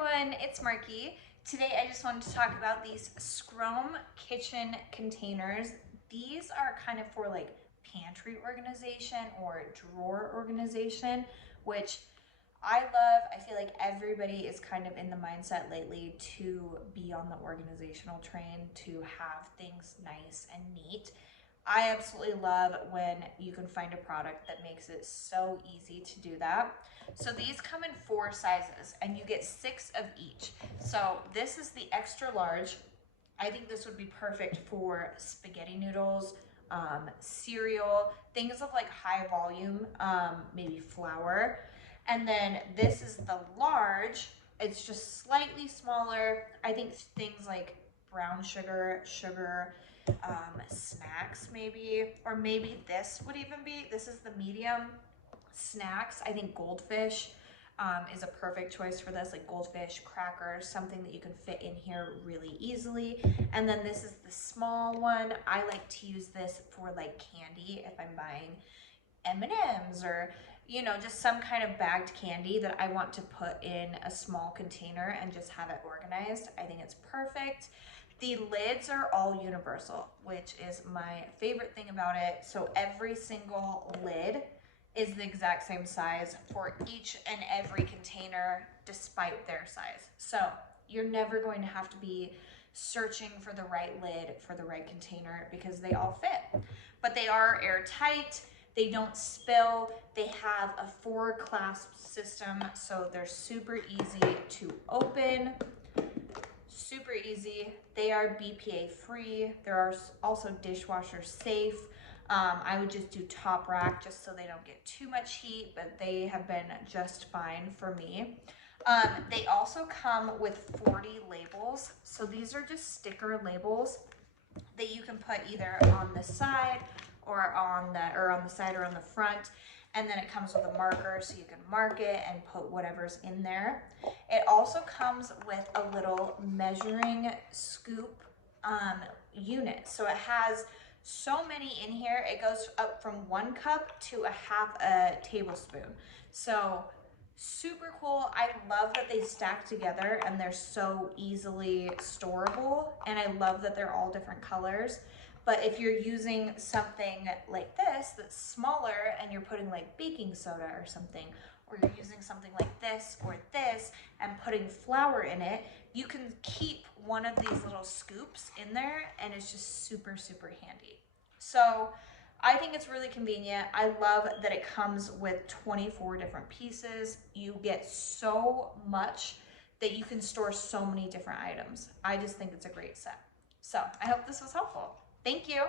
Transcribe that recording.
everyone, it's Marky. Today I just wanted to talk about these Skroam kitchen containers. These are kind of for like pantry organization or drawer organization, which I love. I feel like everybody is kind of in the mindset lately to be on the organizational train, to have things nice and neat. I absolutely love when you can find a product that makes it so easy to do that. So these come in 4 sizes and you get 6 of each. So this is the extra large. I think this would be perfect for spaghetti noodles, cereal, things of like high volume, maybe flour. And then this is the large. It's just slightly smaller. I think things like brown sugar, snacks maybe, or maybe this would even be, this is the medium snacks. I think goldfish is a perfect choice for this, like goldfish, crackers, something that you can fit in here really easily. And then this is the small one. I like to use this for like candy if I'm buying M&Ms or just some kind of bagged candy that I want to put in a small container and just have it organized. I think it's perfect. The lids are all universal, which is my favorite thing about it. So every single lid is the exact same size for each and every container despite their size. So you're never going to have to be searching for the right lid for the right container because they all fit. But they are airtight. They don't spill. They have a 4-clasp system, so they're super easy to open. Super easy. They are BPA-free. There are also dishwasher safe. I would just do top rack just so they don't get too much heat, but they have been just fine for me. They also come with 40 labels. So these are just sticker labels that you can put either on the side or on the side or on the front. And then it comes with a marker so you can mark it and put whatever's in there. It also comes with a little measuring scoop unit. So it has so many in here. It goes up from 1 cup to a half a tablespoon. So super cool. I love that they stack together and they're so easily storable. And I love that they're all different colors. But if you're using something like this that's smaller and you're putting like baking soda or something, or you're using something like this or this and putting flour in it, you can keep one of these little scoops in there and it's just super, super handy. So I think it's really convenient. I love that it comes with 24 different pieces. You get so much that you can store so many different items. I just think it's a great set. So I hope this was helpful. Thank you.